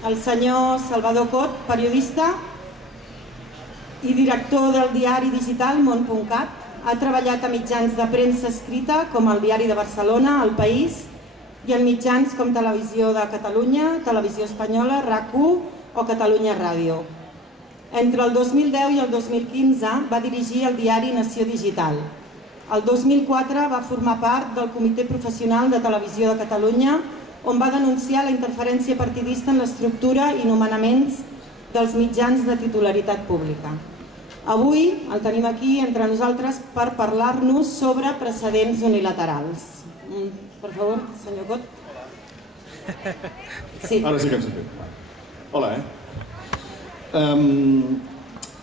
El senyor Salvador Cot, periodista i director del diari digital Món.cat, ha treballat a mitjans de premsa escrita com el Diari de Barcelona, El País, i en mitjans com Televisió de Catalunya, Televisió Espanyola, RAC1 o Catalunya Ràdio. Entre el 2010 i el 2015 va dirigir el diari Nació Digital. El 2004 va formar part del Comitè Professional de Televisió de Catalunya, on va denunciar la interferència partidista en l'estructura i nomenaments dels mitjans de titularitat pública. Avui el tenim aquí entre nosaltres per parlar-nos sobre precedents unilaterals. Per favor, senyor Cot. Sí. Ara sí que em sentim. Hola,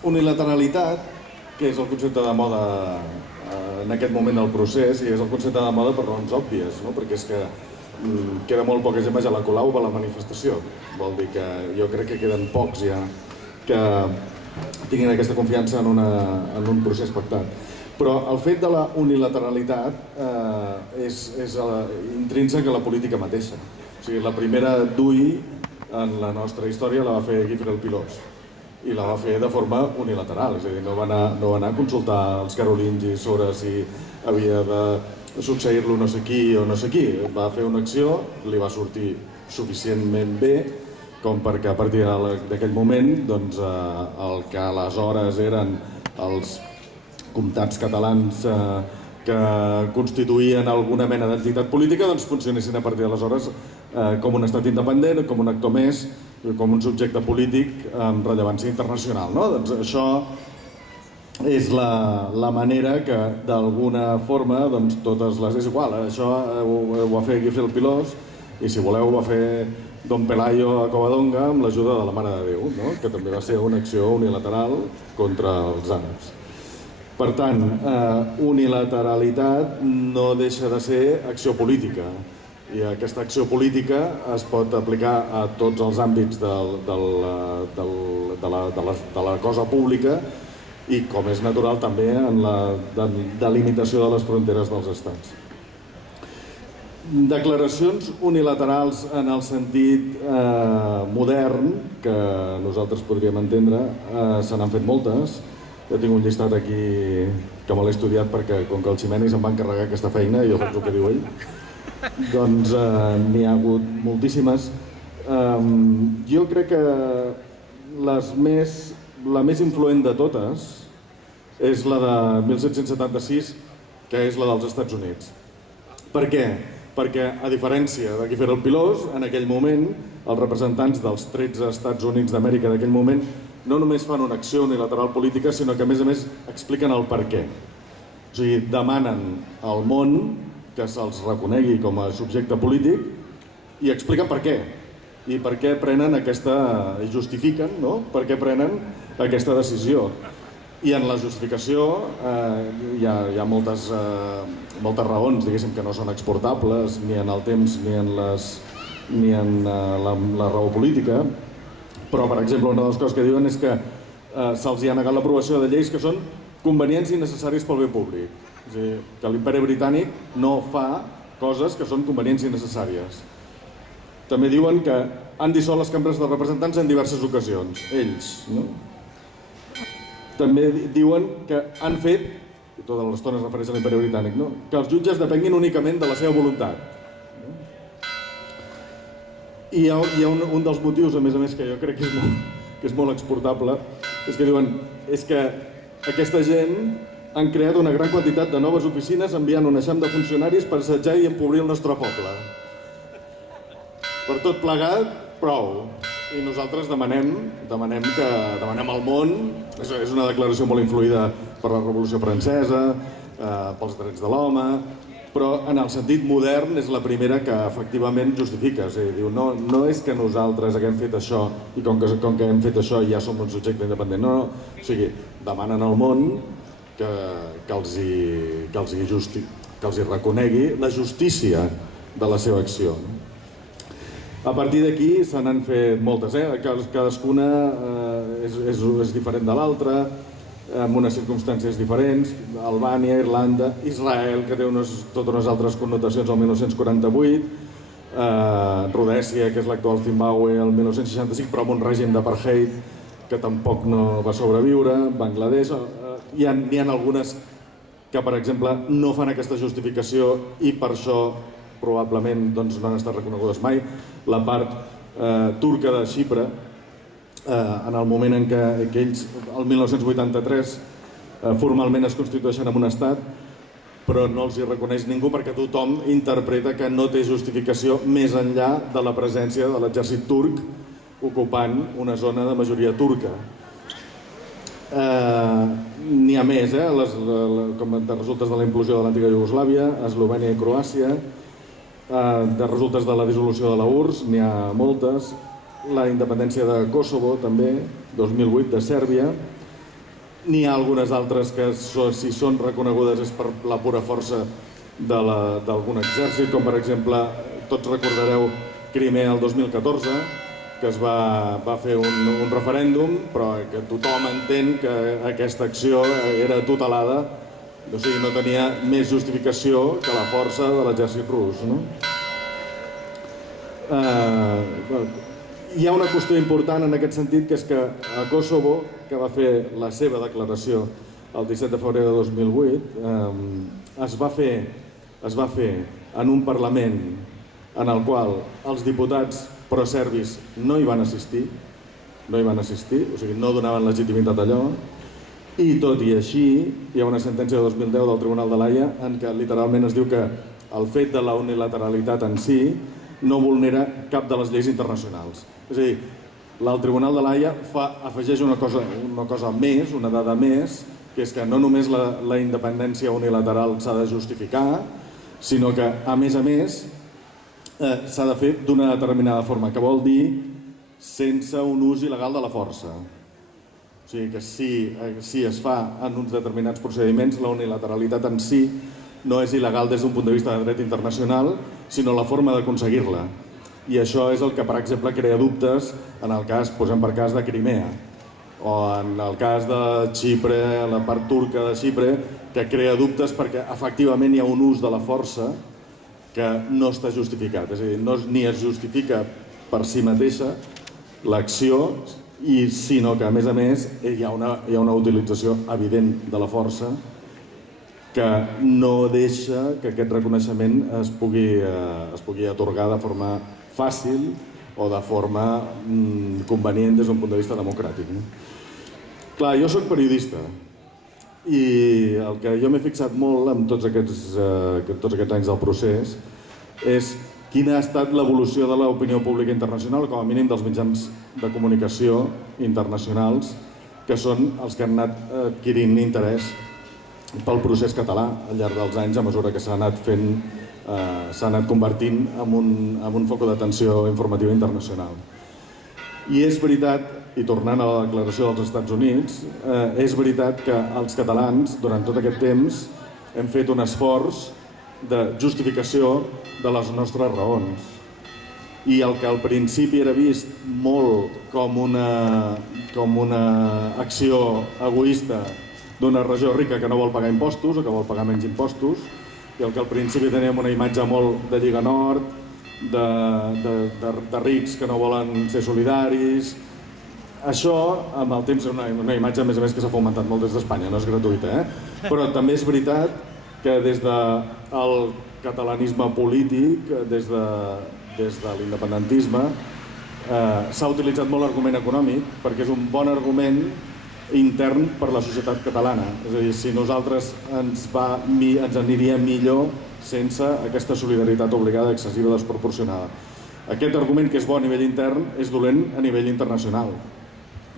Unilateralitat, que és el concepte de moda en aquest moment del procés, i és el concepte de moda per raons òbvies, no? Perquè és que queda molt poca gent a la Colau a la manifestació. Vol dir que jo crec que queden pocs ja que tinguin aquesta confiança en un procés pactat. Però el fet de la unilateralitat és intrínsec a la política mateixa. O sigui, la primera DUI en la nostra història la va fer Guifré el Pilós i la va fer de forma unilateral, és a dir, no va anar a consultar els carolingis sobre si havia de succeir-lo no sé qui o no sé qui. Va fer una acció, li va sortir suficientment bé com perquè a partir d'aquell moment el que aleshores eren els comtats catalans que constituïen alguna mena d'entitat política funcionessin a partir d'aleshores com un estat independent, com un actor més, com un subjecte polític amb rellevància internacional. Doncs això és la manera que d'alguna forma totes les... És igual, això ho va fer Guifré el Pilós i si voleu ho va fer Don Pelayo a Covadonga amb l'ajuda de la Mare de Déu, que també va ser una acció unilateral contra els àrabs. Per tant, unilateralitat no deixa de ser acció política i aquesta acció política es pot aplicar a tots els àmbits de la cosa pública i, com és natural, també en la delimitació de les fronteres dels estats. Declaracions unilaterals en el sentit modern, que nosaltres podríem entendre, se n'han fet moltes. Jo tinc un llistat aquí que me l'he estudiat perquè, com que el Ximenis em va encarregar aquesta feina i jo faig el que diu ell, doncs n'hi ha hagut moltíssimes. Jo crec que la més influent de totes és la de 1776, que és la dels Estats Units. Per què? Perquè, a diferència de Guifré el Pilós, en aquell moment, els representants dels 13 Estats Units d'Amèrica d'aquell moment no només fan una acció unilateral política, sinó que, a més, expliquen el per què. O sigui, demanen al món que se'ls reconegui com a subjecte polític i expliquen per què. I per què prenen aquesta... i justifiquen, no?, per què prenen aquesta decisió. I en la justificació hi ha moltes raons, diguéssim, que no són exportables ni en el temps ni en la raó política, però, per exemple, una de les coses que diuen és que se'ls ha negat l'aprovació de lleis que són convenients i necessaris pel bé públic. És a dir, que l'Imperi Britànic no fa coses que són convenients i necessàries. També diuen que han dissolt les cambres de representants en diverses ocasions, ells, no? També diuen que han fet, i tota l'estona es refereix a l'Imperi Britànic, no?, que els jutges depenguin únicament de la seva voluntat. I hi ha un dels motius, a més, que jo crec que és molt exportable, és que diuen és que aquesta gent han creat una gran quantitat de noves oficines enviant un eixam de funcionaris per assetjar i empobrir el nostre poble. Per tot plegat, prou. I nosaltres demanem al món, és una declaració molt influïda per la Revolució Francesa, pels drets de l'home, però en el sentit modern és la primera que efectivament justifica. És a dir, diu, no és que nosaltres haguem fet això i com que hem fet això ja som un subjecte independent. No. O sigui, demanen al món que els hi reconegui la justícia de la seva acció. A partir d'aquí se n'han fet moltes, cadascuna és diferent de l'altra, amb unes circumstàncies diferents. Albània, Irlanda, Israel, que té totes unes altres connotacions, el 1948, Rhodèsia, que és l'actual Zimbàbue, el 1965, però amb un règim d'apartheid que tampoc no va sobreviure, Bangladesh. N'hi ha algunes que, per exemple, no fan aquesta justificació i per això probablement no han estat reconegudes mai. La part turca de Xipre, en el moment en què ells, el 1983, formalment es constitueixen en un estat, però no els hi reconeix ningú perquè tothom interpreta que no té justificació més enllà de la presència de l'exèrcit turc ocupant una zona de majoria turca. N'hi ha més, com de resultes de la implosió de l'antiga Iugoslàvia, Eslovènia i Croàcia, de resultes de la dissolució de la URSS, n'hi ha moltes, la independència de Kosovo també, 2008, de Sèrbia. N'hi ha algunes altres que, si són reconegudes, és per la pura força d'algun exèrcit, com per exemple, tots recordareu Crimea el 2014, que es va fer un referèndum, però que tothom entén que aquesta acció era tutelada, o sigui, no tenia més justificació que la força de l'exèrcit rus. Hi ha una qüestió important en aquest sentit, que és que a Kosovo, que va fer la seva declaració el 17 de febrer de 2008, es va fer en un Parlament en el qual els diputats proserbis no hi van assistir, o sigui, no donaven legitimitat a allò, i tot i així hi ha una sentència de 2010 del Tribunal de l'Haia en què literalment es diu que el fet de la unilateralitat en si no vulnera cap de les lleis internacionals. És a dir, el Tribunal de l'Haia afegeix una cosa més, una dada més, que és que no només la independència unilateral s'ha de justificar, sinó que, a més, s'ha de fer d'una determinada forma, que vol dir sense un ús il·legal de la força. O sigui que si es fa en uns determinats procediments, la unilateralitat en si no és il·legal des d'un punt de vista de dret internacional, sinó la forma d'aconseguir-la. I això és el que, per exemple, crea dubtes en el cas, posem per cas, de Crimea, o en el cas de Xipre, la part turca de Xipre, que crea dubtes perquè efectivament hi ha un ús de la força que no està justificat. És a dir, ni es justifica per si mateixa l'acció, sinó que, a més, hi ha una utilització evident de la força que no deixa que aquest reconeixement es pugui atorgar de forma fàcil o de forma convenient des d'un punt de vista democràtic. Clar, jo soc periodista i el que jo m'he fixat molt en tots aquests anys del procés és quina ha estat l'evolució de l'opinió pública internacional, com a mínim dels mitjans de comunicació internacionals, que són els que han anat adquirint interès pel procés català al llarg dels anys, a mesura que s'ha anat convertint en un foc d'atenció informativa internacional. I és veritat, i tornant a la declaració dels Estats Units, és veritat que els catalans, durant tot aquest temps, hem fet un esforç de justificació de les nostres raons. I el que al principi era vist molt com una acció egoista d'una regió rica que no vol pagar impostos o que vol pagar menys impostos, i el que al principi teníem una imatge molt de Lliga Nord, de rics que no volen ser solidaris. Això, amb el temps, és una imatge, a més, que s'ha fomentat molt des d'Espanya, no és gratuïta, però també és veritat que des del catalanisme polític, des de l'independentisme, s'ha utilitzat molt l'argument econòmic, perquè és un bon argument intern per la societat catalana. És a dir, si nosaltres ens aniria millor sense aquesta solidaritat obligada, excessiva, desproporcionada. Aquest argument, que és bo a nivell intern, és dolent a nivell internacional.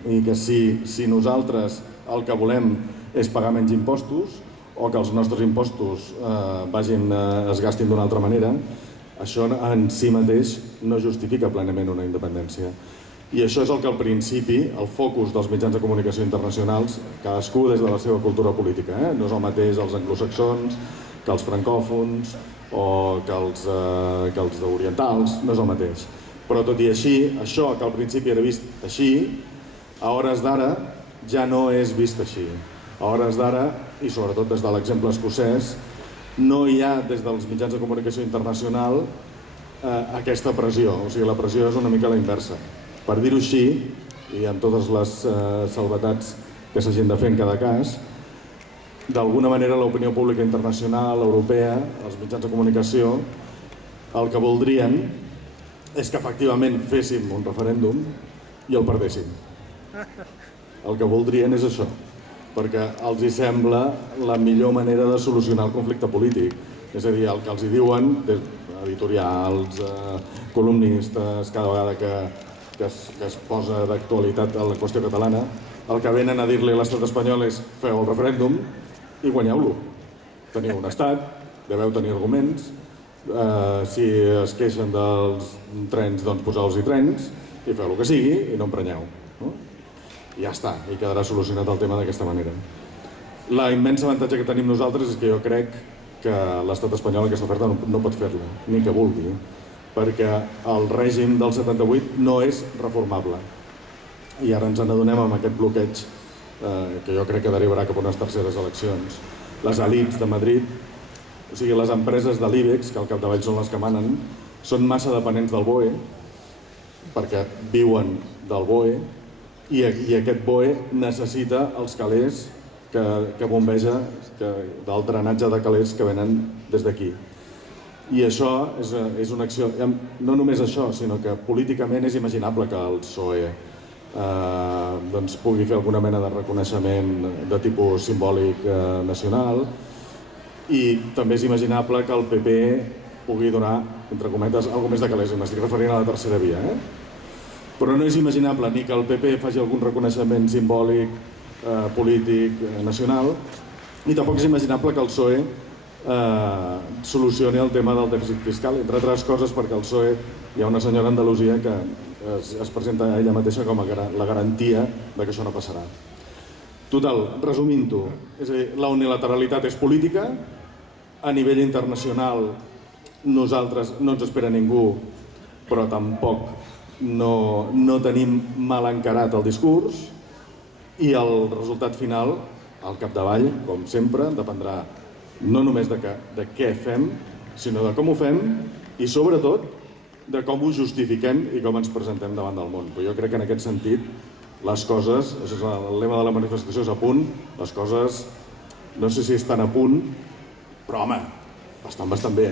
I que si nosaltres el que volem és pagar menys impostos o que els nostres impostos es gastin d'una altra manera, això en si mateix no justifica plenament una independència. I això és el que al principi, el focus dels mitjans de comunicació internacionals, cadascú des de la seva cultura política, no és el mateix els anglosaxons que els francòfons o que els orientals, no és el mateix. Però tot i així, això que al principi era vist així, a hores d'ara ja no és vist així. A hores d'ara, i sobretot des de l'exemple escocès, no hi ha des dels mitjans de comunicació internacional aquesta pressió. O sigui, la pressió és una mica la inversa. Per dir-ho així, i amb totes les salvetats que s'hagin de fer en cada cas, d'alguna manera l'opinió pública internacional, europea, els mitjans de comunicació, el que voldrien és que efectivament féssim un referèndum i el perdéssim. El que voldrien és això, perquè els hi sembla la millor manera de solucionar el conflicte polític. És a dir, el que els hi diuen, editorials, columnistes, cada vegada que es posa d'actualitat a la qüestió catalana, el que venen a dir-li a l'estat espanyol és feu el referèndum i guanyeu-lo. Teniu un estat, deveu tenir arguments, si es queixen dels trens, doncs poseu-los-hi trens i feu el que sigui i no emprenyeu. I ja està, i quedarà solucionat el tema d'aquesta manera. La immensa avantatge que tenim nosaltres és que jo crec que l'estat espanyol aquesta oferta no pot fer-la, ni que vulgui, perquè el règim del 78 no és reformable. I ara ens n'adonem amb aquest bloqueig que jo crec que derivarà cap a unes terceres eleccions. Les elits de Madrid, o sigui, les empreses de l'IBEX, que al capdavall són les que manen, són massa dependents del BOE, perquè viuen del BOE, i aquest BOE necessita els calés que bombeja, del drenatge de calés que venen des d'aquí. I això és una acció, no només això, sinó que políticament és imaginable que el PSOE pugui fer alguna mena de reconeixement de tipus simbòlic nacional, i també és imaginable que el PP pugui donar, entre cometes, alguna més de calés, m'estic referint a la tercera via, però no és imaginable ni que el PP faci algun reconeixement simbòlic, polític, nacional, i tampoc és imaginable que el PSOE solucioni el tema del dèficit fiscal, entre altres coses perquè al PSOE hi ha una senyora a Andalusia que es presenta a ella mateixa com a la garantia de que això no passarà. Total, resumint-ho, és a dir, la unilateralitat és política, a nivell internacional nosaltres no ens espera ningú, però tampoc no tenim mal encarat el discurs, i el resultat final, al capdavall, com sempre, dependrà no només de què fem, sinó de com ho fem i, sobretot, de com ho justifiquem i com ens presentem davant del món. Però jo crec que en aquest sentit les coses, això és el lema de la manifestació, és a punt, les coses no sé si estan a punt, però home, bastant bé.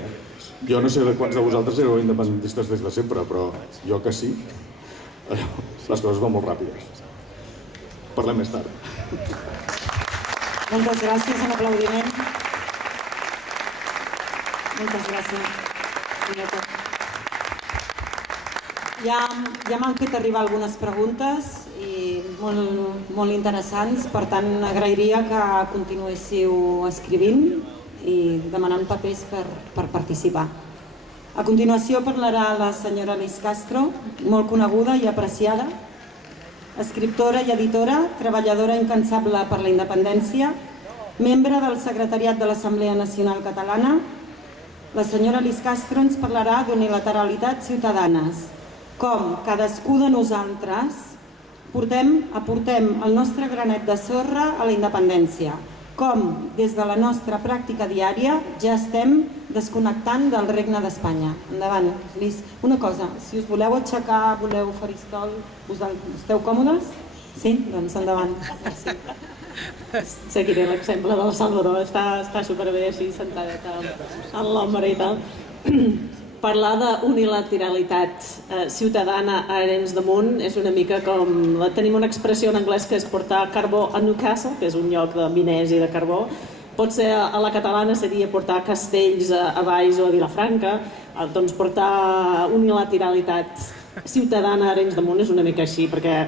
Jo no sé de quants de vosaltres éreu independentistes des de sempre, però jo que sí, les coses van molt ràpides. Parlem més tard. Moltes gràcies, un aplaudiment. Moltes gràcies, senyor Tot. Ja m'han fet arribar algunes preguntes i molt interessants, per tant agrairia que continuéssiu escrivint i demanant papers per participar. A continuació parlarà la senyora Lis Castro, molt coneguda i apreciada, escriptora i editora, treballadora incansable per la independència, membre del secretariat de l'Assemblea Nacional Catalana. La senyora Lis Castro ens parlarà d'unilateralitats ciutadanes, com cadascú de nosaltres aportem el nostre granet de sorra a la independència, com des de la nostra pràctica diària ja estem desconnectant del Regne d'Espanya. Endavant, Lis. Una cosa, si us voleu aixecar, voleu faristol, esteu còmodes? Sí? Doncs endavant. Merci. Seguiré l'exemple del Salvador, està superbé així sentadeta en l'ombra i tal. Parlar d'unilateralitat ciutadana a Arenys de Munt és una mica com... Tenim una expressió en anglès que és portar carbó a Newcastle, que és un lloc de miners i de carbó. Potser a la catalana seria portar castells a Valls o a Vilafranca. Doncs portar unilateralitat ciutadana a Arenys de Munt és una mica així, perquè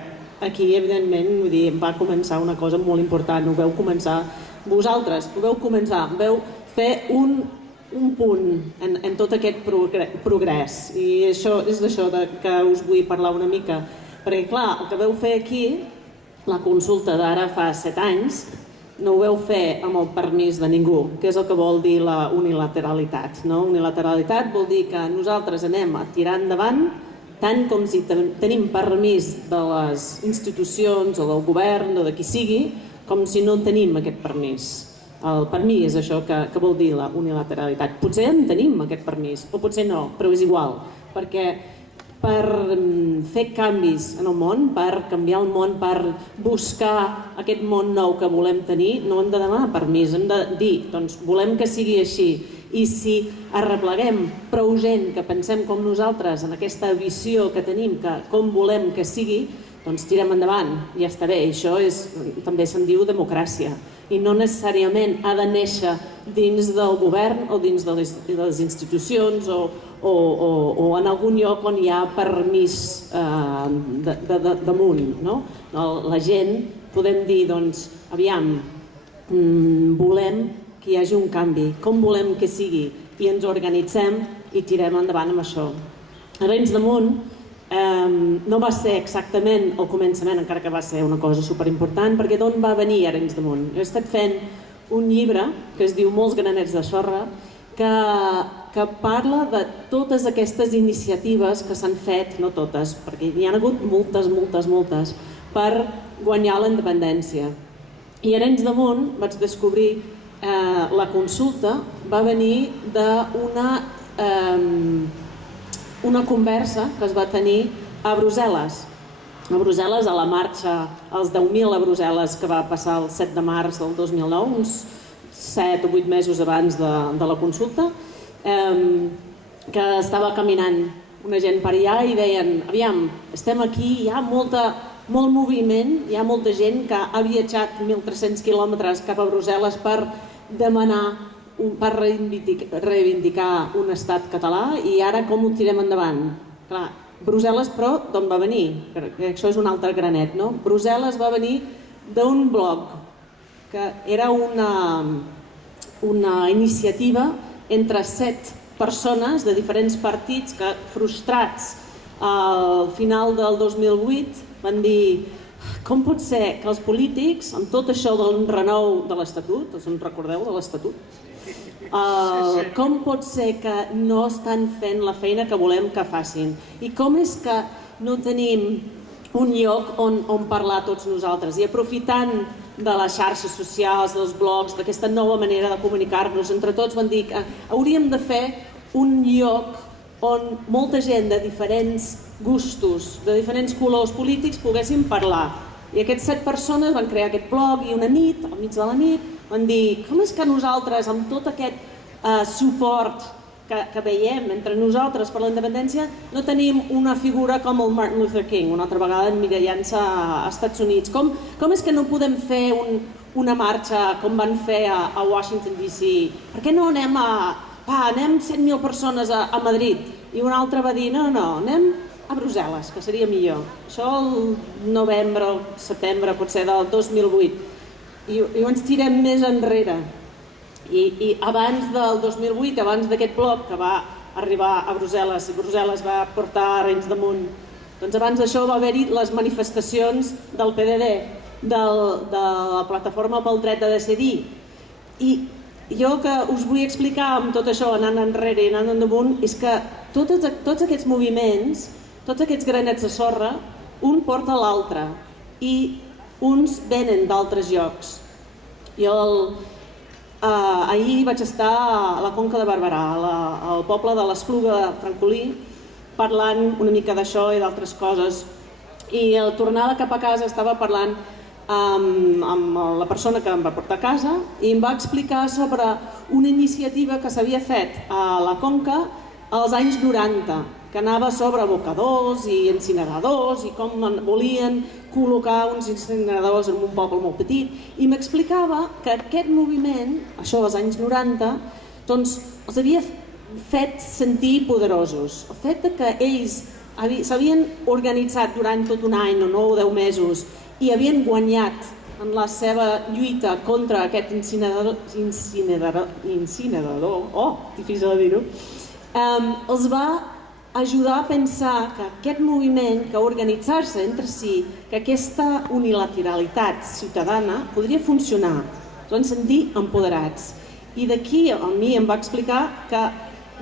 aquí, evidentment, va començar una cosa molt important. Ho veu començar vosaltres, ho veu començar, veu fer un punt en tot aquest progrés, i això és d'això que us vull parlar una mica, perquè clar, el que veu fer aquí, la consulta d'ara fa 7 anys, no ho veu fer amb el permís de ningú, que és el que vol dir la unilateralitat. Unilateralitat vol dir que nosaltres anem a tirar endavant tant com si tenim permís de les institucions o del govern o de qui sigui, com si no tenim aquest permís. El permís, això que vol dir la unilateralitat. Potser en tenim aquest permís, o potser no, però és igual, perquè per fer canvis en el món, per canviar el món, per buscar aquest món nou que volem tenir, no hem de demanar permís, hem de dir, doncs volem que sigui així. I si arrepleguem prou gent que pensem com nosaltres en aquesta visió que tenim, que com volem que sigui, doncs tirem endavant, ja està bé. Això també se'n diu democràcia. I no necessàriament ha de néixer dins del govern o dins de les institucions o en algun lloc on hi ha permís damunt. La gent podem dir, doncs, aviam, volem que hi hagi un canvi, com volem que sigui, i ens organitzem i tirem endavant amb això. Arenys de Munt no va ser exactament el començament, encara que va ser una cosa superimportant, perquè d'on va venir Arenys de Munt? Jo he estat fent un llibre que es diu Molts granets de sorra, que parla de totes aquestes iniciatives que s'han fet, no totes, perquè hi ha hagut moltes, per guanyar la independència. I Arenys de Munt, vaig descobrir, la consulta va venir d'una conversa que es va tenir a Brussel·les. A Brussel·les, a la marxa, als 10.000 a Brussel·les, que va passar el 7 de març del 2009, uns 7 o 8 mesos abans de la consulta, que estava caminant una gent per allà i deien, aviam, estem aquí, hi ha molt moviment, hi ha molta gent que ha viatjat 1.300 quilòmetres cap a Brussel·les per demanar, per reivindicar un estat català, i ara com ho tirem endavant? Clar, Brussel·les, però, d'on va venir? Això és un altre granet, no? Brussel·les va venir d'un blog, que era una iniciativa entre 7 persones de diferents partits que, frustrats al final del 2008, van dir com pot ser que els polítics, amb tot això del renou de l'Estatut, us en recordeu de l'Estatut? Com pot ser que no estan fent la feina que volem que facin? I com és que no tenim un lloc on parlar tots nosaltres? I aprofitant de les xarxes socials, dels blogs, d'aquesta nova manera de comunicar-nos entre tots, van dir que hauríem de fer un lloc on molta gent de diferents gustos, de diferents colors polítics poguessin parlar. I aquestes 7 persones van crear aquest blog i una nit, al mig de la nit, van dir com és que nosaltres, amb tot aquest suport que veiem entre nosaltres per la independència, no tenim una figura com el Martin Luther King, una altra vegada emmirallant-se a Estats Units. Com és que no podem fer una marxa com van fer a Washington DC? Per què no anem 100.000 persones a Madrid? I una altra va dir, no, anem a Brussel·les, que seria millor. Això el novembre o setembre, potser del 2008. I ens tirem més enrere. I abans del 2008, abans d'aquest bloc que va arribar a Brussel·les, i Brussel·les va portar Arenys de Munt, doncs abans d'això va haver-hi les manifestacions del PDD, de la Plataforma pel Dret a Decidir. I jo que us vull explicar amb tot això, anant enrere i anant endamunt, és que tots aquests moviments, tots aquests granets de sorra, un porta l'altre i uns venen d'altres llocs. Jo ahir vaig estar a la Conca de Barberà, al poble de l'Espluga de Francolí, parlant una mica d'això i d'altres coses. I al tornar cap a casa estava parlant amb la persona que em va portar a casa i em va explicar sobre una iniciativa que s'havia fet a la Conca als anys 90, que anava sobre abocadors i incineradors i com volien col·locar uns incineradors en un poble molt petit. I m'explicava que aquest moviment, això als anys 90, doncs els havia fet sentir poderosos. El fet que ells s'havien organitzat durant tot un any o 9 o 10 mesos i havien guanyat en la seva lluita contra aquest incinerador, difícil de dir-ho, els va ajudar a pensar que aquest moviment, que organitzar-se entre si, que aquesta unilateralitat ciutadana podria funcionar. Es van sentir empoderats. I d'aquí a mi em va explicar que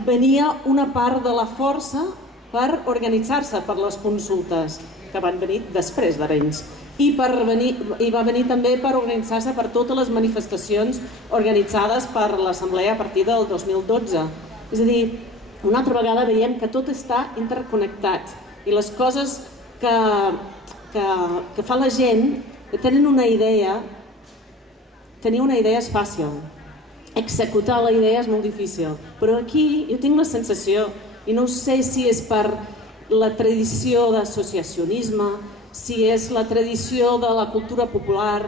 venia una part de la força per organitzar-se per les consultes que van venir després d'Arenys. i va venir també per organitzar-se per totes les manifestacions organitzades per l'Assemblea a partir del 2012. És a dir, una altra vegada veiem que tot està interconnectat i les coses que fa la gent, tenen una idea, tenir una idea és fàcil, executar la idea és molt difícil, però aquí jo tinc la sensació, i no sé si és per la tradició d'associacionisme, si és la tradició de la cultura popular,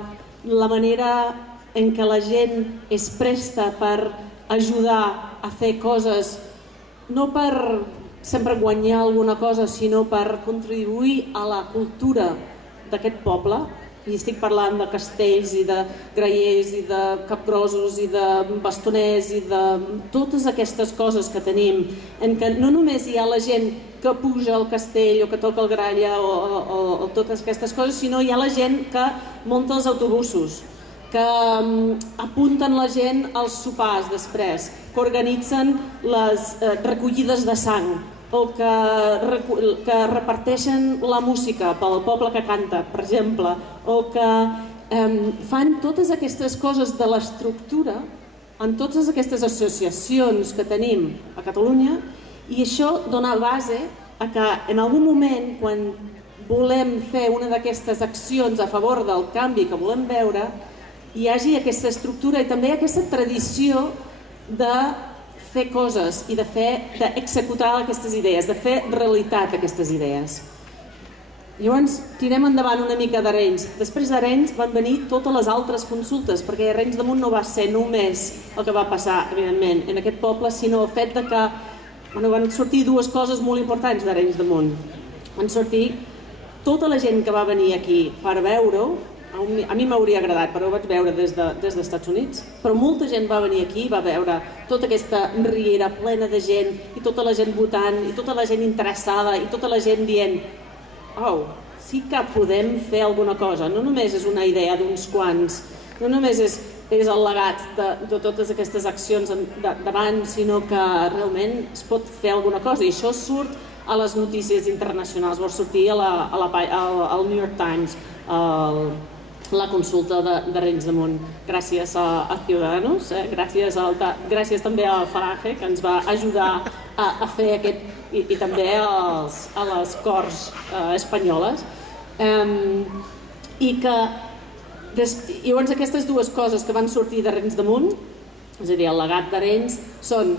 la manera en què la gent es presta per ajudar a fer coses, no per sempre guanyar alguna cosa, sinó per contribuir a la cultura d'aquest poble. I estic parlant de castells i de grallers i de capgrossos i de bastoners i de totes aquestes coses que tenim, en què no només hi ha la gent que puja al castell o que toca el gralla o totes aquestes coses, sinó hi ha la gent que munta els autobusos, que apunten la gent als sopars després, que organitzen les recollides de sang, o que reparteixen la música pel poble que canta, per exemple, o que fan totes aquestes coses de l'estructura en totes aquestes associacions que tenim a Catalunya, i això dona base a que en algun moment, quan volem fer una d'aquestes accions a favor del canvi que volem veure, hi hagi aquesta estructura i també aquesta tradició de fer coses i d'executar aquestes idees, de fer realitat aquestes idees. Llavors, tirem endavant una mica d'Arenys. Després d'Arenys van venir totes les altres consultes, perquè Arenys de Munt no va ser només el que va passar, evidentment, en aquest poble, sinó el fet que van sortir dues coses molt importants d'Arenys de Munt. Van sortir tota la gent que va venir aquí per veure-ho. A mi m'hauria agradat, però ho vaig veure des dels Estats Units, però molta gent va venir aquí, va veure tota aquesta riera plena de gent, i tota la gent votant, i tota la gent interessada, i tota la gent dient «Oh, sí que podem fer alguna cosa». No només és una idea d'uns quants, no només és el legat de totes aquestes accions d'abans, sinó que realment es pot fer alguna cosa, i això surt a les notícies internacionals, vol sortir al New York Times, la consulta d'Arenys de Munt, gràcies a Ciudadanos, gràcies també a Farage, que ens va ajudar a fer aquest, i també a les Corts espanyoles. I que llavors aquestes dues coses que van sortir d'Arenys de Munt, és a dir, el legat d'Arenys, són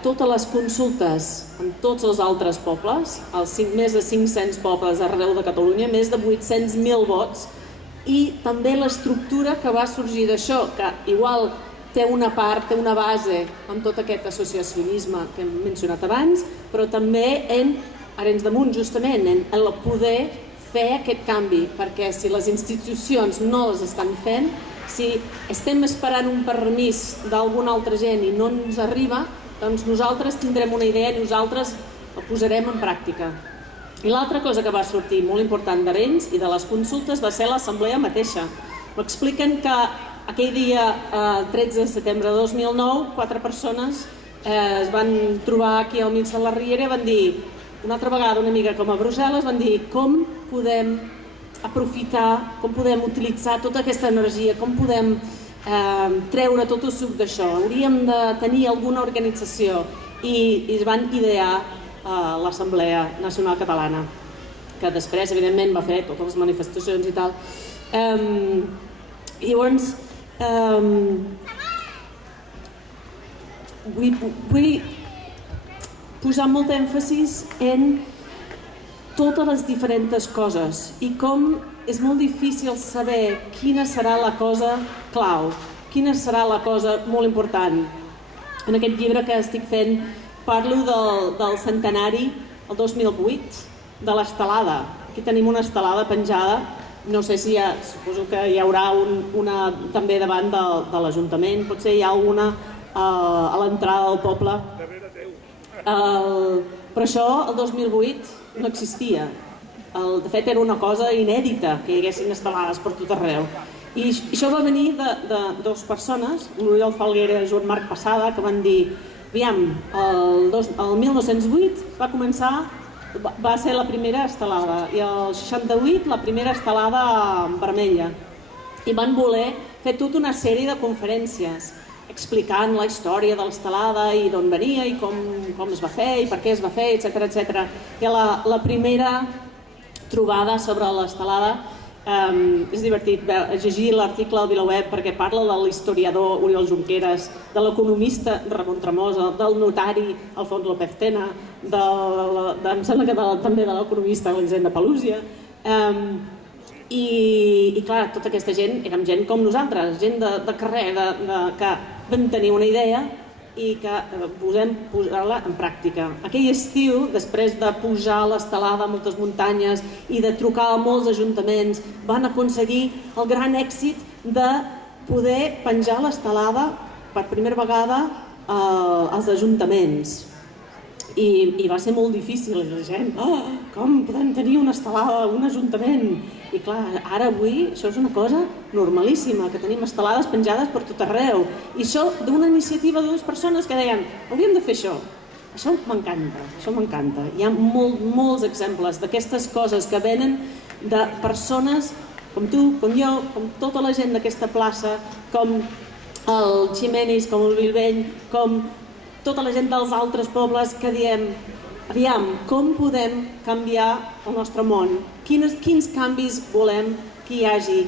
totes les consultes en tots els altres pobles, més de 500 pobles arreu de Catalunya, més de 800.000 vots, i també l'estructura que va sorgir d'això, que igual té una part, té una base en tot aquest associacionisme que hem mencionat abans, però també en Arenys de Munt, justament, en el poder fer aquest canvi, perquè si les institucions no les estan fent, si estem esperant un permís d'alguna altra gent i no ens arriba, doncs nosaltres tindrem una idea i nosaltres la posarem en pràctica. I l'altra cosa que va sortir molt important d'Arenys i de les consultes va ser l'assemblea mateixa. M'expliquen que aquell dia, 13 de setembre de 2009, 4 persones es van trobar aquí al mig de la riera i van dir, una altra vegada una mica com a Brussel·les, van dir com podem aprofitar, com podem utilitzar tota aquesta energia, com podem treure tot el suc d'això. Hauríem de tenir alguna organització i es van idear l'Assemblea Nacional Catalana, que després, evidentment, va fer totes les manifestacions i tal. Llavors, vull posar molt èmfasis en totes les diferents coses i com és molt difícil saber quina serà la cosa clau, quina serà la cosa molt important. En aquest llibre que estic fent parlo del centenari, el 2008, de l'estelada. Aquí tenim una estelada penjada, no sé si suposo que hi haurà una també davant de l'Ajuntament, potser hi ha alguna a l'entrada del poble. Però això, el 2008, no existia. De fet, era una cosa inèdita, que hi haguessin estelades per tot arreu. I això va venir de dues persones, l'Oriol Falguera i Joan Marc Passada, que van dir aviam, el 1908 va començar va ser la primera estelada, i el 68 la primera estelada vermella. I van voler fer tota una sèrie de conferències explicant la història de l'estelada i d'on venia i com es va fer i per què es va fer, etc. I la primera trobada sobre l'estelada és divertit llegir l'article al VilaWeb perquè parla de l'historiador Oriol Junqueras, de l'economista Ramon Tremosa, del notari Alfons López Tena, em sembla que també de l'economista Elisenda Palusia. I clar, tota aquesta gent érem gent com nosaltres, gent de carrer, que vam tenir una idea i que podem posar-la en pràctica. Aquell estiu, després de pujar l'estelada a moltes muntanyes i de trucar a molts ajuntaments, van aconseguir el gran èxit de poder penjar l'estelada per primera vegada als ajuntaments. I va ser molt difícil, la gent, com podem tenir una estelada a un ajuntament? I clar, ara avui això és una cosa normalíssima, que tenim estelades penjades per tot arreu. I això d'una iniciativa de dues persones que deien, hauríem de fer això. Això m'encanta. Hi ha molts exemples d'aquestes coses que venen de persones com tu, com jo, com tota la gent d'aquesta plaça, com el Ximenis, com el Bilbeny, com tota la gent dels altres pobles que diem aviam, com podem canviar el nostre món? Quins canvis volem que hi hagi?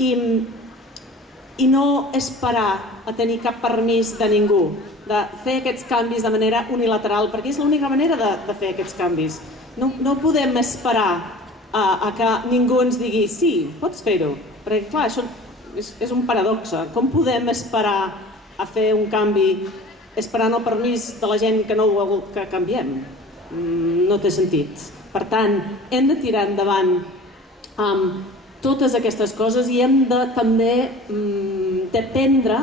I no esperar a tenir cap permís de ningú, de fer aquests canvis de manera unilateral, perquè és l'única manera de fer aquests canvis. No podem esperar a que ningú ens digui sí, pots fer-ho, perquè clar, això és un paradoxa. Com podem esperar a fer un canvi esperant el permís de la gent que no vol que canviem? No té sentit. Per tant, hem de tirar endavant amb totes aquestes coses i hem de també dependre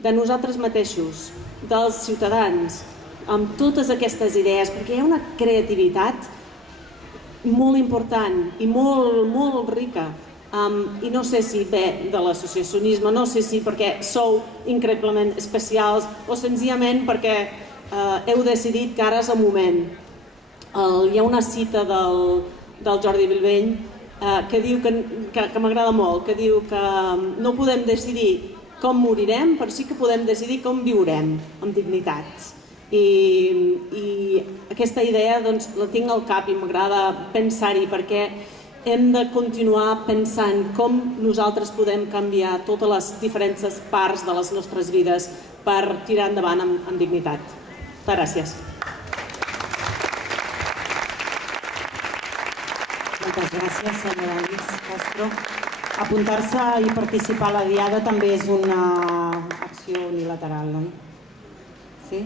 de nosaltres mateixos, dels ciutadans, amb totes aquestes idees, perquè hi ha una creativitat molt important i molt rica. I no sé si ve de l'associacionisme, no sé si perquè sou increïblement especials o senzillament perquè heu decidit que ara és el moment. Hi ha una cita del Jordi Bilbeny que diu que m'agrada molt, que diu que no podem decidir com morirem, però sí que podem decidir com viurem amb dignitat. I aquesta idea la tinc al cap i m'agrada pensar-hi perquè hem de continuar pensant com nosaltres podem canviar totes les diferents parts de les nostres vides per tirar endavant amb dignitat. Moltes gràcies. Moltes gràcies, senyora Alice Castro. Apuntar-se i participar a la Diada també és una acció unilateral, no? Sí?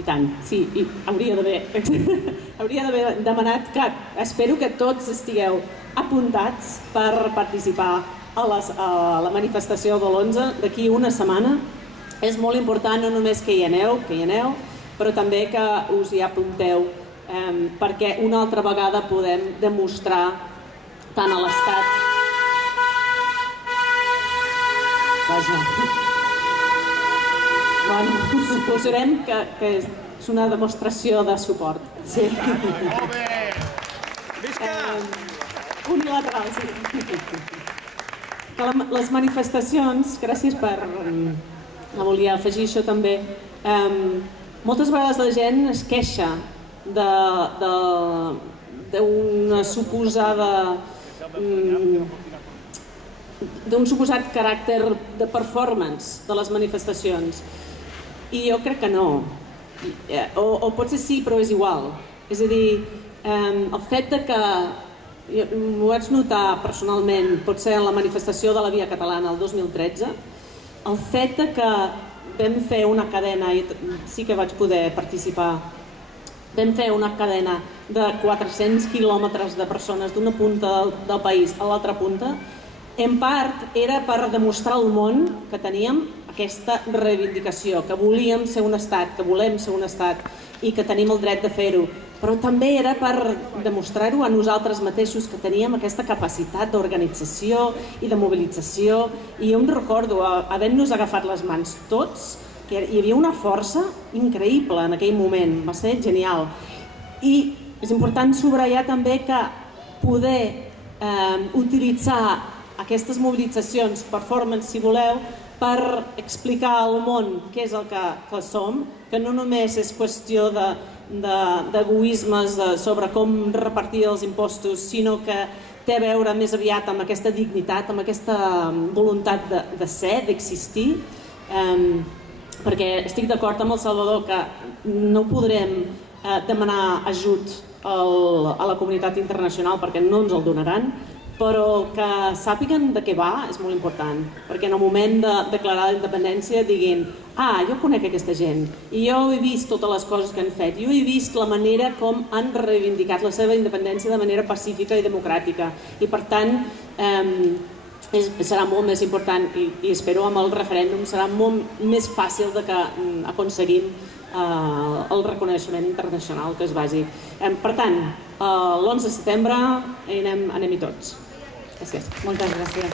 I tant, sí, i hauria d'haver demanat que espero que tots estigueu apuntats per participar a la manifestació de l'11 d'aquí una setmana. És molt important no només que hi aneu, però també que us hi apunteu perquè una altra vegada podem demostrar tant a l'Estat... Suposarem que és una demostració de suport. Sí. Molt bé! Visca! Unilateral, sí. Que les manifestacions, gràcies per... volia afegir això també, moltes vegades la gent es queixa d'una suposada... d'un suposat caràcter de performance de les manifestacions. I jo crec que no. O potser sí, però és igual. És a dir, el fet que... M'ho vaig notar personalment, potser en la manifestació de la Via Catalana el 2013, el fet que vam fer una cadena, i sí que vaig poder participar, vam fer una cadena de 400 quilòmetres de persones d'una punta del país a l'altra punta, en part era per demostrar al món que teníem aquesta reivindicació, que volíem ser un estat, que volem ser un estat i que tenim el dret de fer-ho. Però també era per demostrar-ho a nosaltres mateixos que teníem aquesta capacitat d'organització i de mobilització. I jo em recordo, havent-nos agafat les mans tots, que hi havia una força increïble en aquell moment, va ser genial. I és important subratllar també que poder utilitzar aquestes mobilitzacions, performance si voleu, per explicar al món què és el que som, que no només és qüestió d'egoismes sobre com repartir els impostos, sinó que té a veure més aviat amb aquesta dignitat, amb aquesta voluntat de ser, d'existir, perquè estic d'acord amb el Salvador que no podrem demanar ajut a la comunitat internacional perquè no ens el donaran, però que sàpiguen de què va és molt important, perquè en el moment de declarar la independència diguin jo conec aquesta gent i jo he vist totes les coses que han fet, jo he vist la manera com han reivindicat la seva independència de manera pacífica i democràtica i per tant serà molt més important i espero amb el referèndum serà molt més fàcil de que aconseguim el reconeixement internacional que es basi. Per tant, l'11 de setembre anem-hi tots. Gràcies. Moltes gràcies.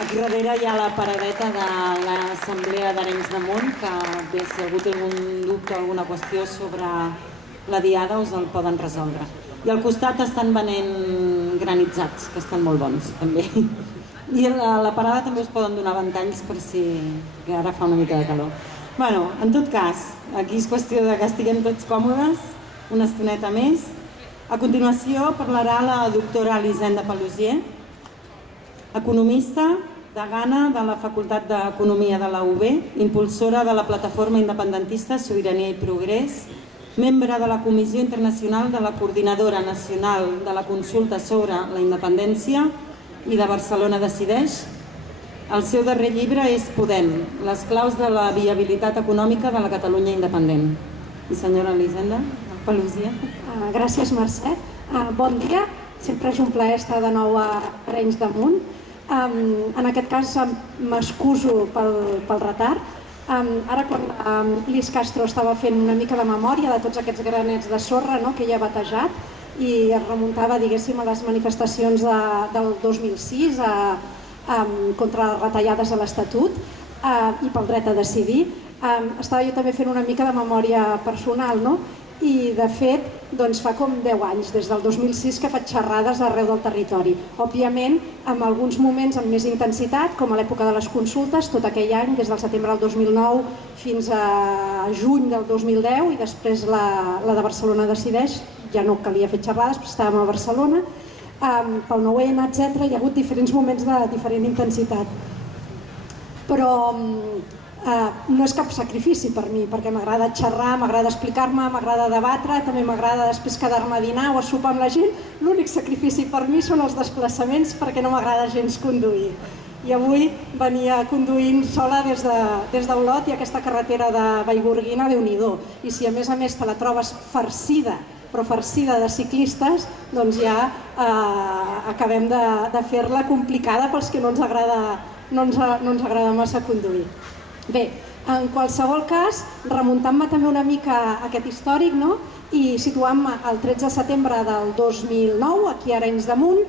Aquí darrere hi ha la paradeta de l'Assemblea d'Arenys de Munt, que bé, si algú té algun dubte o alguna qüestió sobre la diada us el poden resoldre. I al costat estan venent granitzats, que estan molt bons també. I a la parada també us poden donar ventalls per si... que ara fa una mica de calor. Bueno, en tot cas, aquí és qüestió de que estiguem tots còmodes, una estoneta més. A continuació parlarà la doctora Elisenda Palusier, economista, degana de la Facultat d'Economia de la UB, impulsora de la plataforma independentista Sobirania i Progrés, membre de la Comissió Internacional de la Coordinadora Nacional de la Consulta sobre la Independència i de Barcelona Decideix. El seu darrer llibre és Podem, les claus de la viabilitat econòmica de la Catalunya independent. I senyora Elisenda Palusier. Gràcies, Mercè. Bon dia. Sempre és un plaer estar de nou a Arenys de Munt. En aquest cas m'excuso pel retard. Ara quan Lluís Castro estava fent una mica de memòria de tots aquests granets de sorra que ella ha batejat i es remuntava, diguéssim, a les manifestacions del 2006 contra les retallades a l'Estatut i pel dret a decidir. Estava jo també fent una mica de memòria personal, i de fet fa com 10 anys, des del 2006, que faig xerrades arreu del territori. Òbviament, en alguns moments amb més intensitat, com a l'època de les consultes, tot aquell any, des del setembre del 2009 fins a juny del 2010, i després la de Barcelona Decideix, ja no calia fer xerrades, però estàvem a Barcelona, pel 9-N, etc. Hi ha hagut diferents moments de diferent intensitat. Però no és cap sacrifici per mi, perquè m'agrada xerrar, m'agrada explicar-me, m'agrada debatre, també m'agrada després quedar-me a dinar o a sopar amb la gent. L'únic sacrifici per mi són els desplaçaments perquè no m'agrada gens conduir. I avui venia conduint sola des d'Olot i aquesta carretera de Vallgorguina, Déu-n'hi-do. I si a més te la trobes farcida, però farcida de ciclistes, doncs ja acabem de fer-la complicada pels que no ens agrada massa conduir. Bé, en qualsevol cas, remuntant-me també una mica a aquest històric i situant-me el 13 de setembre del 2009, aquí a Arenys de Munt,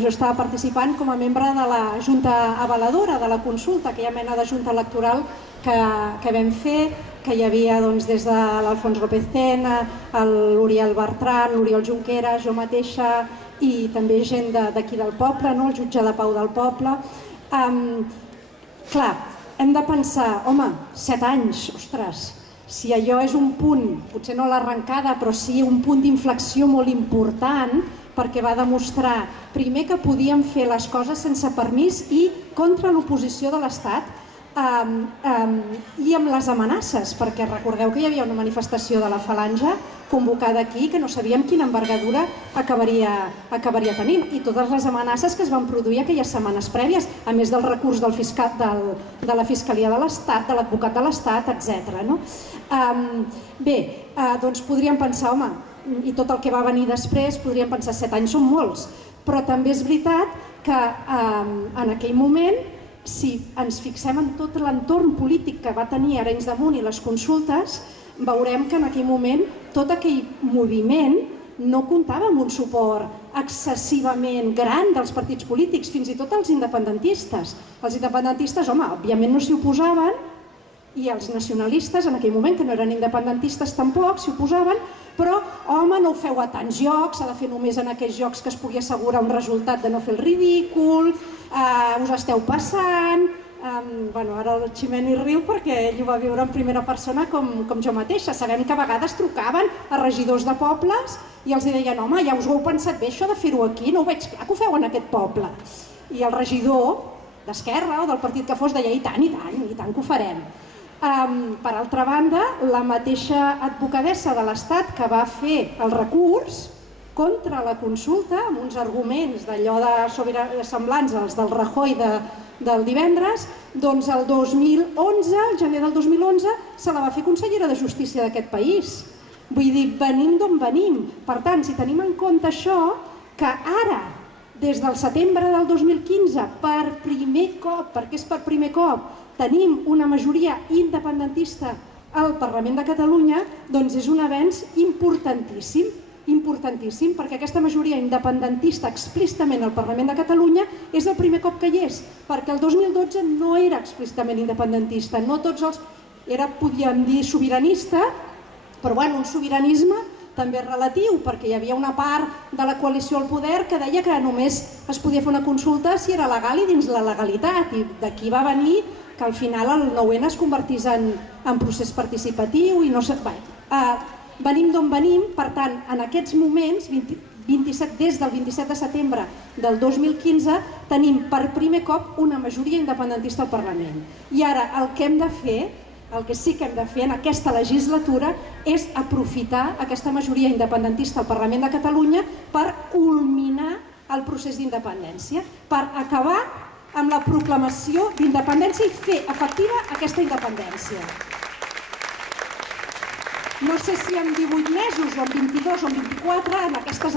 jo estava participant com a membre de la Junta Avaladora de la consulta, aquella mena de junta electoral que vam fer, que hi havia des de l'Alfons López Tena, l'Oriol Bertran, l'Oriol Junqueras, jo mateixa i també gent d'aquí del poble, el jutge de pau del poble. Clar, hem de pensar, home, 7 anys, ostres, si allò és un punt, potser no l'arrencada, però sí un punt d'inflexió molt important, perquè va demostrar, primer, que podíem fer les coses sense permís i contra l'oposició de l'Estat i amb les amenaces, perquè recordeu que hi havia una manifestació de la Falange convocada aquí que no sabíem quina envergadura acabaria tenint, i totes les amenaces que es van produir aquelles setmanes prèvies, a més del recurs de la Fiscalia de l'Estat, de l'advocat de l'Estat, etc. Bé, doncs podríem pensar, home, i tot el que va venir després, podríem pensar 7 anys són molts, però també és veritat que en aquell moment, si ens fixem en tot l'entorn polític que va tenir Arenys de Munt i les consultes, veurem que en aquell moment tot aquell moviment no comptava amb un suport excessivament gran dels partits polítics, fins i tot els independentistes. Els independentistes, home, òbviament no s'hi oposaven i els nacionalistes, en aquell moment, que no eren independentistes tampoc, s'hi oposaven, però, home, no ho feu a tants jocs, s'ha de fer només en aquells jocs que es pugui assegurar un resultat de no fer el ridícul, us esteu passant... Ara el Ximeni riu perquè ell ho va viure en primera persona com jo mateixa. Sabem que a vegades trucaven a regidors de pobles i els deien, home, ja us ho heu pensat bé això de fer-ho aquí, no ho veig clar que ho feu en aquest poble. I el regidor d'Esquerra o del partit que fos deia, i tant que ho farem. Per altra banda, la mateixa advocadessa de l'Estat que va fer el recurs contra la consulta, amb uns arguments d'allò de semblants als del Rajoy del divendres, doncs el 2011, el gener del 2011, se la va fer consellera de Justícia d'aquest país. Vull dir, venim d'on venim. Per tant, si tenim en compte això, que ara, des del setembre del 2015, per primer cop, perquè és per primer cop, tenim una majoria independentista al Parlament de Catalunya, doncs és un avenç importantíssim, perquè aquesta majoria independentista explícitament al Parlament de Catalunya és el primer cop que hi és, perquè el 2012 no era explícitament independentista, no tots els... podíem dir sobiranista, però bueno, un sobiranisme també relatiu, perquè hi havia una part de la coalició al poder que deia que només es podia fer una consulta si era legal i dins la legalitat, i d'aquí va venir que al final el 9-N es convertís en procés participatiu i no sé... Venim d'on venim, per tant, en aquests moments, des del 27 de setembre del 2015, tenim per primer cop una majoria independentista al Parlament. I ara el que hem de fer, el que sí que hem de fer en aquesta legislatura és aprofitar aquesta majoria independentista al Parlament de Catalunya per culminar el procés d'independència, per acabar amb la proclamació d'independència i fer efectiva aquesta independència. No sé si en 18 mesos o en 22 o en 24, en aquestes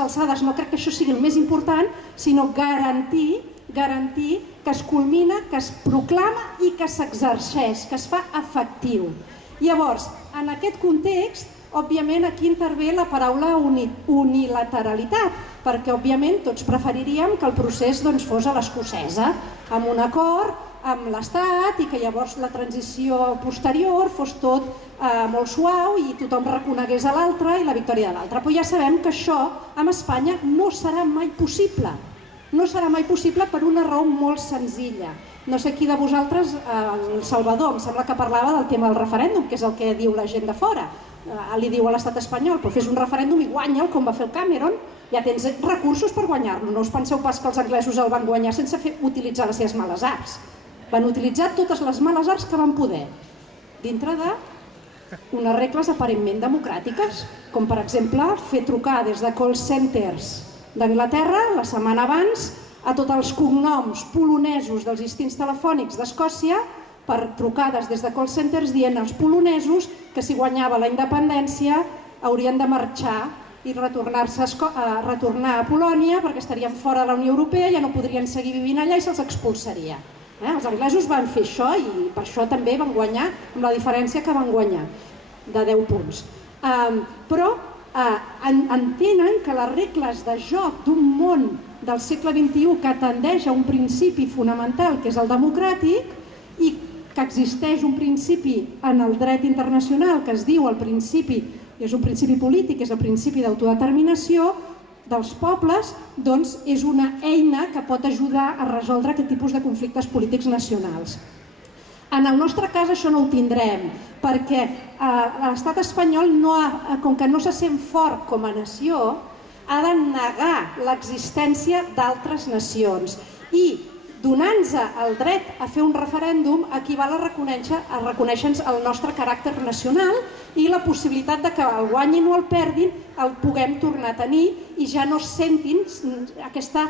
alçades no crec que això sigui el més important, sinó garantir que es culmina, que es proclama i que s'exerceix, que es fa efectiu. Llavors, en aquest context, òbviament aquí intervé la paraula unilateralitat, perquè òbviament tots preferiríem que el procés fos a l'escocesa, amb un acord amb l'Estat i que llavors la transició posterior fos tot molt suau i tothom reconegués a l'altre i la victòria de l'altre. Però ja sabem que això amb Espanya no serà mai possible. No serà mai possible per una raó molt senzilla. No sé qui de vosaltres, el Salvador, em sembla que parlava del tema del referèndum, que és el que diu la gent de fora. Li diu a l'estat espanyol, però fes un referèndum i guanya'l com va fer el Cameron, ja tens recursos per guanyar-lo. No us penseu pas que els anglesos el van guanyar sense utilitzar les seves males arts. Van utilitzar totes les males arts que van poder, dintre d'unes regles aparentment democràtiques, com per exemple fer trucar des de call centers d'Anglaterra la setmana abans a tots els cognoms polonesos dels distints telefònics d'Escòcia per trucades des de call centers dient als polonesos que si guanyava la independència haurien de marxar i retornar a Polònia perquè estarien fora de la Unió Europea, ja no podrien seguir vivint allà i se'ls expulsaria. Els anglesos van fer això i per això també van guanyar amb la diferència que van guanyar, de 10 punts. Però entenen que les regles de joc d'un món del segle XXI que tendeix a un principi fonamental que és el democràtic i que existeix un principi en el dret internacional que es diu el principi, és un principi polític, és el principi d'autodeterminació dels pobles, doncs és una eina que pot ajudar a resoldre aquest tipus de conflictes polítics nacionals. En el nostre cas això no ho tindrem, perquè l'estat espanyol, com que no se sent fort com a nació, ha de negar l'existència d'altres nacions i donant-nos el dret a fer un referèndum equival a reconèixer el nostre caràcter nacional i la possibilitat de que el guanyin o el perdin el puguem tornar a tenir i ja no sentin aquesta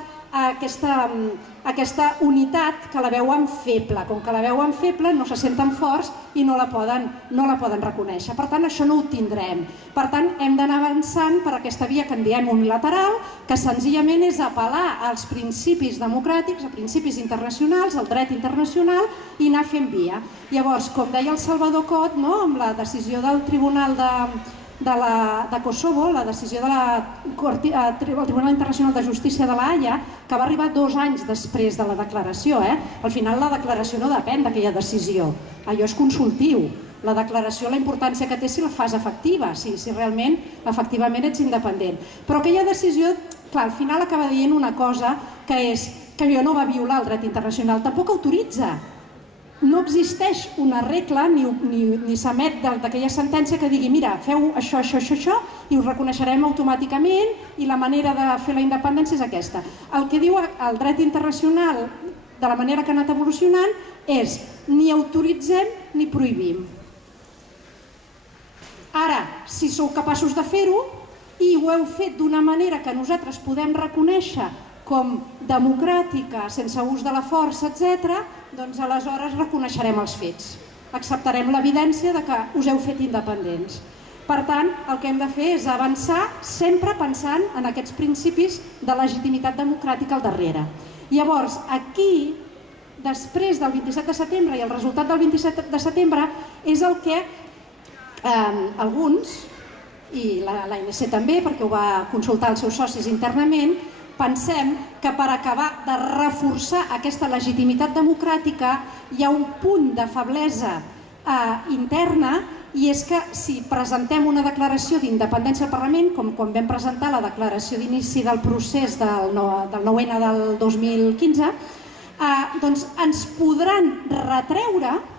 unitat que la veuen feble. Com que la veuen feble no se senten forts i no la poden reconèixer. Per tant, això no ho tindrem. Per tant, hem d'anar avançant per aquesta via que en diem unilateral, que senzillament és apel·lar als principis democràtics, a principis internacionals, al dret internacional i anar fent via. Llavors, com deia el Salvador Cot, amb la decisió del Tribunal de Kosovo, la decisió del Tribunal Internacional de Justícia de la Haia, que va arribar 2 anys després de la declaració. Al final la declaració no depèn d'aquella decisió, allò és consultiu. La declaració, la importància que té si la fas efectiva, si realment efectivament ets independent. Però aquella decisió, clar, al final acaba dient una cosa, que és que allò no va violar el dret internacional, tampoc autoritza. No existeix una regla ni s'emet d'aquella sentència que digui mira, feu això, això, això, això i us reconeixerem automàticament i la manera de fer la independència és aquesta. El que diu el dret internacional de la manera que ha anat evolucionant és ni autoritzem ni prohibim. Ara, si sou capaços de fer-ho i ho heu fet d'una manera que nosaltres podem reconèixer com democràtica, sense ús de la força, etc., doncs aleshores reconeixerem els fets. Acceptarem l'evidència de que us heu fet independents. Per tant, el que hem de fer és avançar sempre pensant en aquests principis de legitimitat democràtica al darrere. Llavors, aquí, després del 27 de setembre i el resultat del 27 de setembre és el que alguns, i l'ANC també, perquè ho va consultar els seus socis internament, pensem que per acabar de reforçar aquesta legitimitat democràtica hi ha un punt de feblesa interna i és que si presentem una declaració d'independència al Parlament, com quan vam presentar la declaració d'inici del procés del 9-N del 2015, doncs ens podran retreure,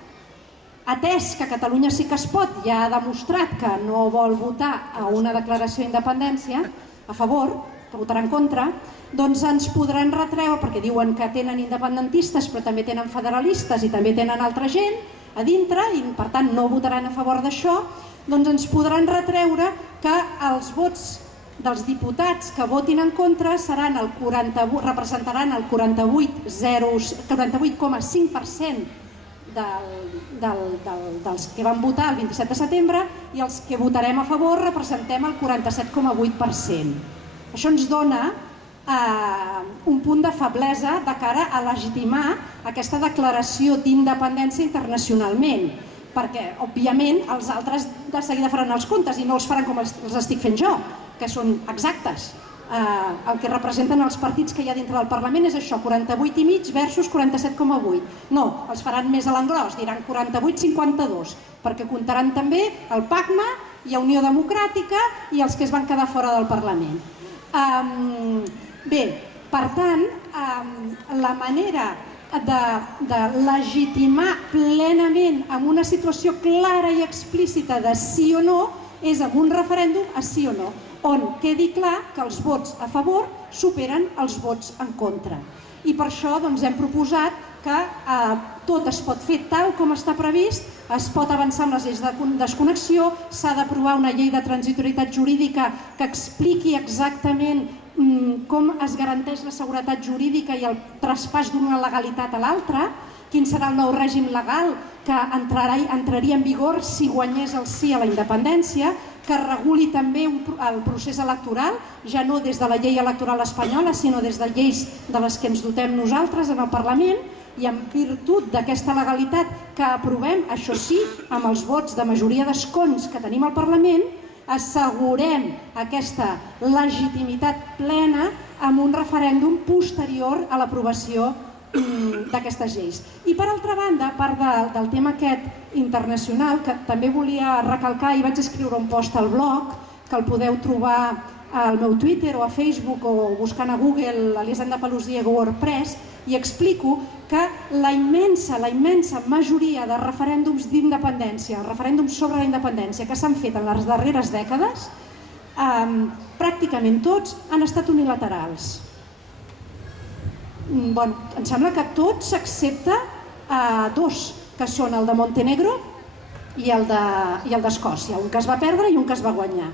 atès que Catalunya sí que es pot ja ha demostrat que no vol votar a una declaració d'independència a favor, que votarà en contra, doncs ens podran retreure, perquè diuen que tenen independentistes però també tenen federalistes i també tenen altra gent a dintre i per tant no votaran a favor d'això, doncs ens podran retreure que els vots dels diputats que votin en contra representaran el 48,5% dels que van votar el 27 de setembre i els que votarem a favor representem el 47,8%. Això ens dona un punt de feblesa de cara a legitimar aquesta declaració d'independència internacionalment, perquè, òbviament, els altres de seguida faran els comptes i no els faran com els estic fent jo, que són exactes. El que representen els partits que hi ha dintre del Parlament és això, 48,5 versus 47,8. No, els faran més a l'engròs, diran 48-52, perquè comptaran també el PACMA i a Unió Democràtica i els que es van quedar fora del Parlament. Bé, per tant, la manera de legitimar plenament en una situació clara i explícita de sí o no és amb un referèndum a sí o no, on quedi clar que els vots a favor superen els vots en contra. I per això hem proposat que tot es pot fer tal com està previst, es pot avançar amb les lleis de desconnexió, s'ha d'aprovar una llei de transitorietat jurídica que expliqui exactament com es garanteix la seguretat jurídica i el traspàs d'una legalitat a l'altra, quin serà el nou règim legal que entraria en vigor si guanyés el sí a la independència, que reguli també el procés electoral, ja no des de la llei electoral espanyola, sinó des de lleis de les que ens dotem nosaltres en el Parlament, i en virtut d'aquesta legalitat que aprovem, això sí, amb els vots de majoria d'escons que tenim al Parlament, assegurem aquesta legitimitat plena amb un referèndum posterior a l'aprovació d'aquestes lleis. I per altra banda, a part del tema aquest internacional, que també volia recalcar i vaig escriure un post al blog, que el podeu trobar al meu Twitter o a Facebook o buscant a Google Elisenda Paluzie WordPress, i explico que la immensa majoria de referèndums d'independència, referèndums sobre la independència que s'han fet en les darreres dècades, pràcticament tots han estat unilaterals. Em sembla que tots excepte dos, que són el de Montenegro i el d'Escòcia, un que es va perdre i un que es va guanyar.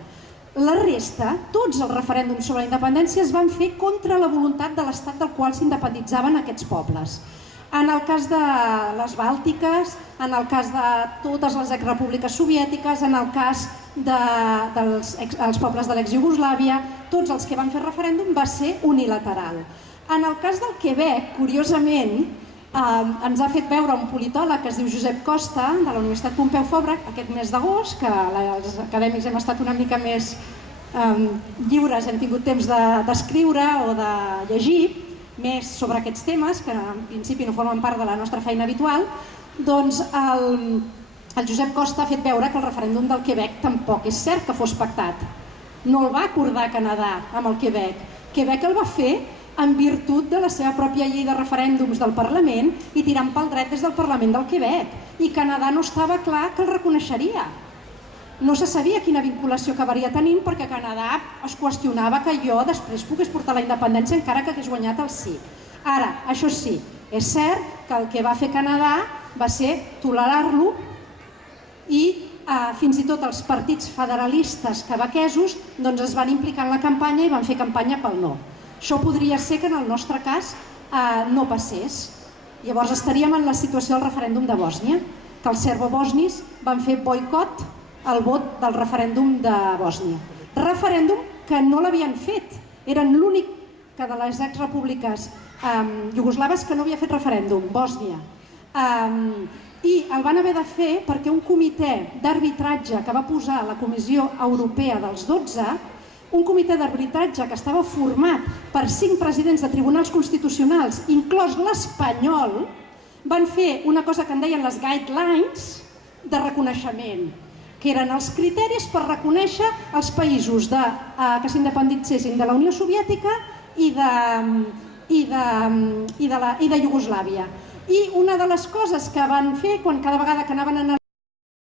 La resta, tots els referèndums sobre la independència es van fer contra la voluntat de l'estat del qual s'independitzaven aquests pobles. En el cas de les Bàltiques, en el cas de totes les exrepúbliques soviètiques, en el cas dels pobles de l'ex-Iugoslàvia, tots els que van fer referèndum va ser unilateral. En el cas del Quebec, curiosament, ens ha fet veure un politòleg que es diu Josep Costa, de la Universitat Pompeu Fabra, aquest mes d'agost, que els acadèmics hem estat una mica més lliures, hem tingut temps d'escriure o de llegir més sobre aquests temes, que en principi no formen part de la nostra feina habitual. Doncs el Josep Costa ha fet veure que el referèndum del Quebec tampoc és cert que fos pactat. No el va acordar Canadà amb el Quebec. Quebec el va fer en virtut de la seva pròpia llei de referèndums del Parlament i tirant pel dret des del Parlament del Quebec. I Canadà no estava clar que el reconeixeria. No se sabia quina vinculació acabaria tenint perquè Canadà es qüestionava que jo després pogués portar la independència encara que hagués guanyat el sí. Ara, això sí, és cert que el que va fer Canadà va ser tolerar-lo i fins i tot els partits federalistes quebequesos es van implicar en la campanya i van fer campanya pel no. Això podria ser que en el nostre cas no passés. Llavors estaríem en la situació del referèndum de Bòsnia, que els serbobosnis van fer boicot al vot del referèndum de Bòsnia. Referèndum que no l'havien fet. Eren l'únic que de les exrepúbliques iugoslaves que no havia fet referèndum, Bòsnia. I el van haver de fer perquè un comitè d'arbitratge que va posar la Comissió Europea dels 12, un comitè d'arbitratge que estava format per 5 presidents de tribunals constitucionals, inclòs l'espanyol, van fer una cosa que en deien les guidelines de reconeixement, que eren els criteris per reconèixer els països que s'independitzessin de la Unió Soviètica i de Iugoslàvia. I una de les coses que van fer cada vegada que anaven a